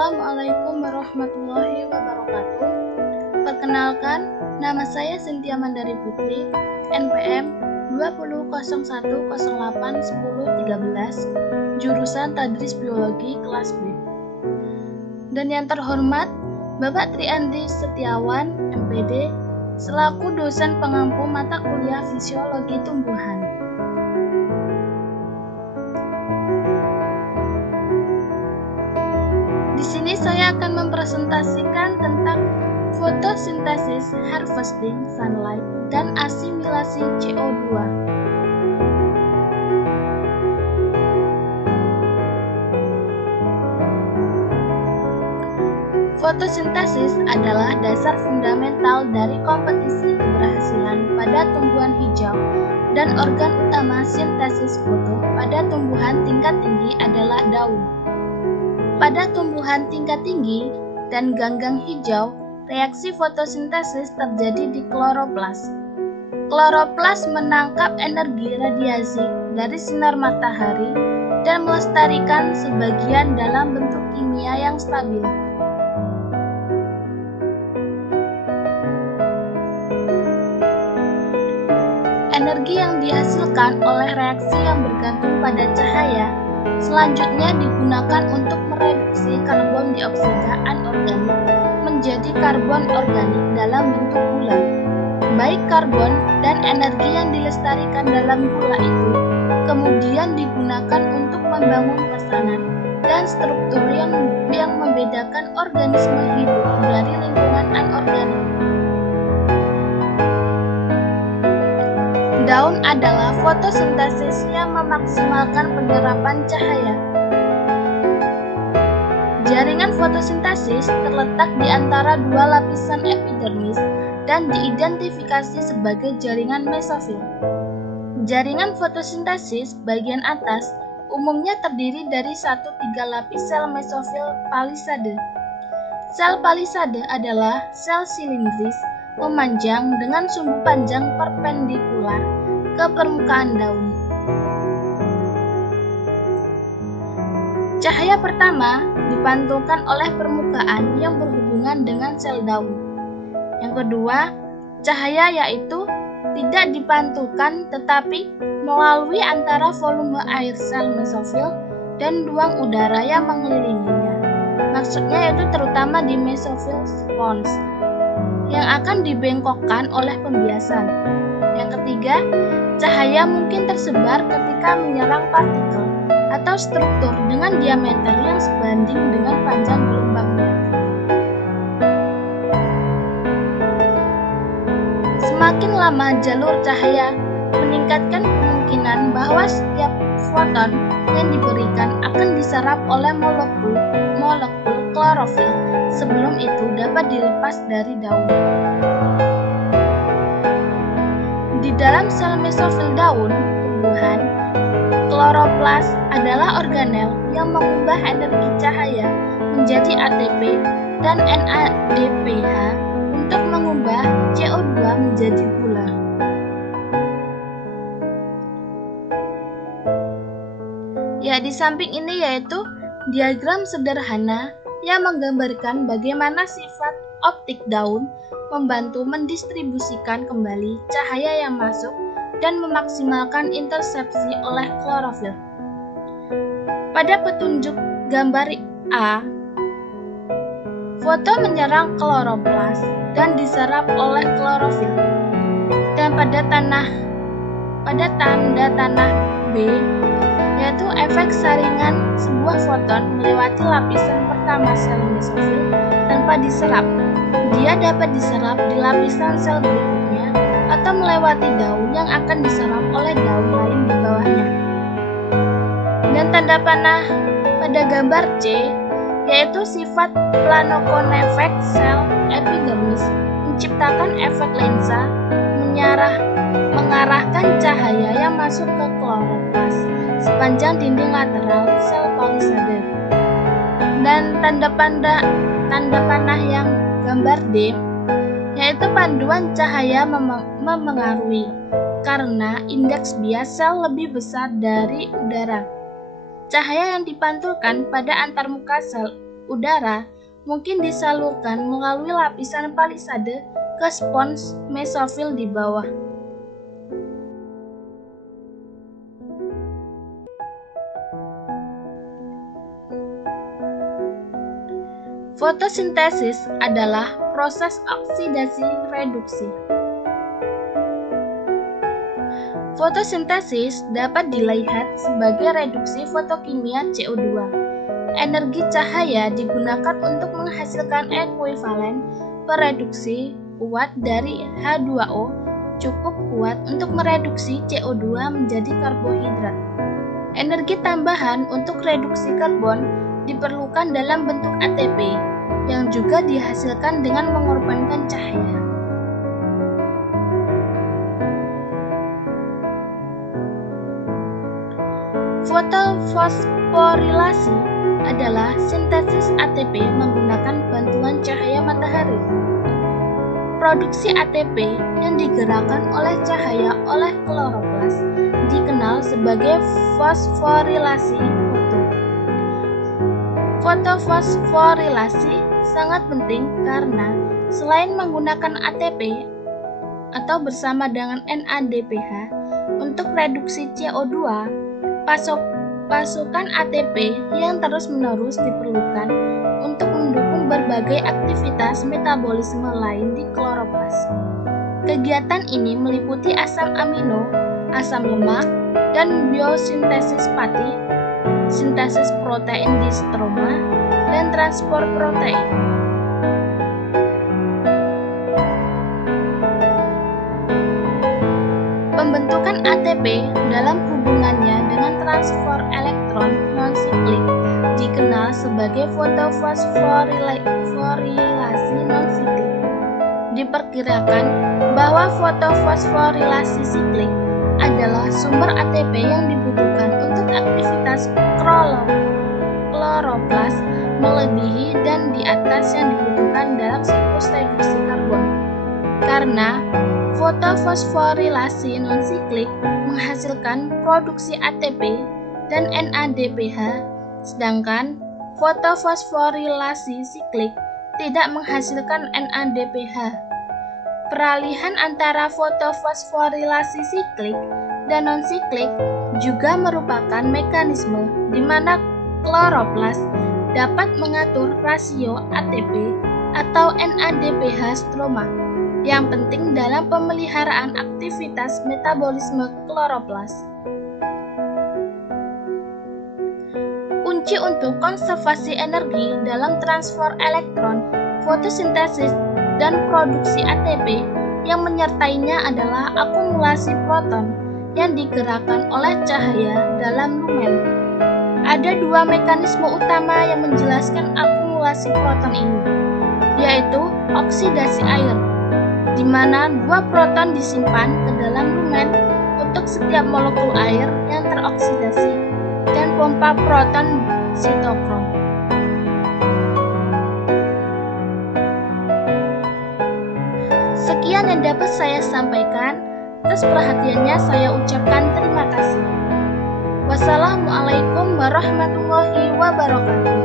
Assalamualaikum warahmatullahi wabarakatuh. Perkenalkan, nama saya Cynthia Mandari Putri, NPM 2001081013, jurusan Tadris Biologi kelas B. Dan yang terhormat, Bapak Triandri Setiawan, MPD, selaku dosen pengampu mata kuliah Fisiologi Tumbuhan. Di sini saya akan mempresentasikan tentang fotosintesis, harvesting sunlight, dan asimilasi CO2. Fotosintesis adalah dasar fundamental dari kompetisi keberhasilan pada tumbuhan hijau, dan organ utama sintesis foto pada tumbuhan tingkat tinggi adalah daun. Pada tumbuhan tingkat tinggi dan ganggang hijau, reaksi fotosintesis terjadi di kloroplas. Kloroplas menangkap energi radiasi dari sinar matahari dan melestarikan sebagian dalam bentuk kimia yang stabil. Energi yang dihasilkan oleh reaksi yang bergantung pada cahaya selanjutnya digunakan untuk mereduksi karbon dioksida anorganik menjadi karbon organik dalam bentuk gula. Baik karbon dan energi yang dilestarikan dalam gula itu kemudian digunakan untuk membangun pesanan dan struktur yang membedakan organisme hidup dari lingkungan anorganik. Daun adalah fotosintesis yang memaksimalkan penyerapan cahaya. Jaringan fotosintesis terletak di antara dua lapisan epidermis dan diidentifikasi sebagai jaringan mesofil. Jaringan fotosintesis bagian atas umumnya terdiri dari 1-3 lapis sel mesofil palisade. Sel palisade adalah sel silindris memanjang dengan sumbu panjang perpendikular ke permukaan daun. Cahaya pertama dipantulkan oleh permukaan yang berhubungan dengan sel daun. Yang kedua, cahaya yaitu tidak dipantulkan tetapi melalui antara volume air sel mesofil dan ruang udara yang mengelilinginya. Maksudnya yaitu terutama di mesofil spons yang akan dibengkokkan oleh pembiasan. Yang ketiga, cahaya mungkin tersebar ketika menyerang partikel atau struktur dengan diameter yang sebanding dengan panjang gelombangnya. Semakin lama jalur cahaya meningkatkan kemungkinan bahwa setiap foton yang diberikan akan diserap oleh molekul klorofil sebelum itu dapat dilepas dari daun. Di dalam sel mesofil daun tumbuhan, kloroplas adalah organel yang mengubah energi cahaya menjadi ATP dan NADPH untuk mengubah CO2 menjadi gula. Ya, di samping ini yaitu diagram sederhana yang menggambarkan bagaimana sifat optik daun membantu mendistribusikan kembali cahaya yang masuk dan memaksimalkan intersepsi oleh klorofil. Pada petunjuk gambar A, foto menyerang kloroplas dan diserap oleh klorofil. Dan pada tanda tanah B, yaitu efek saringan sebuah foton melewati lapisan pertama sel mesofil tanpa diserap. Dia dapat diserap di lapisan sel berikutnya atau melewati daun yang akan diserap oleh daun lain di bawahnya. Dan tanda panah pada gambar C, yaitu sifat planokonveks sel epidermis menciptakan efek lensa mengarahkan cahaya yang masuk ke kloroplas sepanjang dinding lateral sel palisade. Dan tanda panah yang gambar D, yaitu panduan cahaya memengaruhi karena indeks bias sel lebih besar dari udara. Cahaya yang dipantulkan pada antarmuka sel udara mungkin disalurkan melalui lapisan palisade ke spons mesofil di bawah. Fotosintesis adalah proses oksidasi reduksi. Fotosintesis dapat dilihat sebagai reduksi fotokimia CO2. Energi cahaya digunakan untuk menghasilkan ekuivalen pereduksi kuat dari H2O cukup kuat untuk mereduksi CO2 menjadi karbohidrat. Energi tambahan untuk reduksi karbon diperlukan dalam bentuk ATP yang juga dihasilkan dengan mengorbankan cahaya. Fotofosforilasi adalah sintesis ATP menggunakan bantuan cahaya matahari. Produksi ATP yang digerakkan oleh cahaya oleh kloroplas dikenal sebagai fosforilasi foto. Fotofosforilasi sangat penting karena selain menggunakan ATP atau bersama dengan NADPH untuk reduksi CO2, pasokan ATP yang terus-menerus diperlukan untuk mendukung berbagai aktivitas metabolisme lain di kloroplas. Kegiatan ini meliputi asam amino, asam lemak, dan biosintesis pati, sintesis protein di stroma, dan transport protein. Pembentukan ATP dalam hubungannya dengan transfer elektron non-siklik dikenal sebagai fotofosforilasi non-siklik. Diperkirakan bahwa fotofosforilasi siklik adalah sumber ATP yang dibutuhkan untuk aktivitas kloroplas melebihi dan di atas yang dibutuhkan dalam siklus reduksi karbon. Karena fotofosforilasi non-siklik menghasilkan produksi ATP dan NADPH, sedangkan fotofosforilasi siklik tidak menghasilkan NADPH. Peralihan antara fotofosforilasi siklik dan non-siklik juga merupakan mekanisme di mana kloroplas dapat mengatur rasio ATP atau NADPH stroma yang penting dalam pemeliharaan aktivitas metabolisme kloroplas. Kunci untuk konservasi energi dalam transfer elektron, fotosintesis, dan produksi ATP yang menyertainya adalah akumulasi proton yang digerakkan oleh cahaya dalam lumen. Ada dua mekanisme utama yang menjelaskan akumulasi proton ini, yaitu oksidasi air, di mana dua proton disimpan ke dalam lumen untuk setiap molekul air yang teroksidasi, dan pompa proton sitokrom. Sekian yang dapat saya sampaikan. Atas perhatiannya saya ucapkan terima kasih. Wassalamualaikum warahmatullahi wabarakatuh.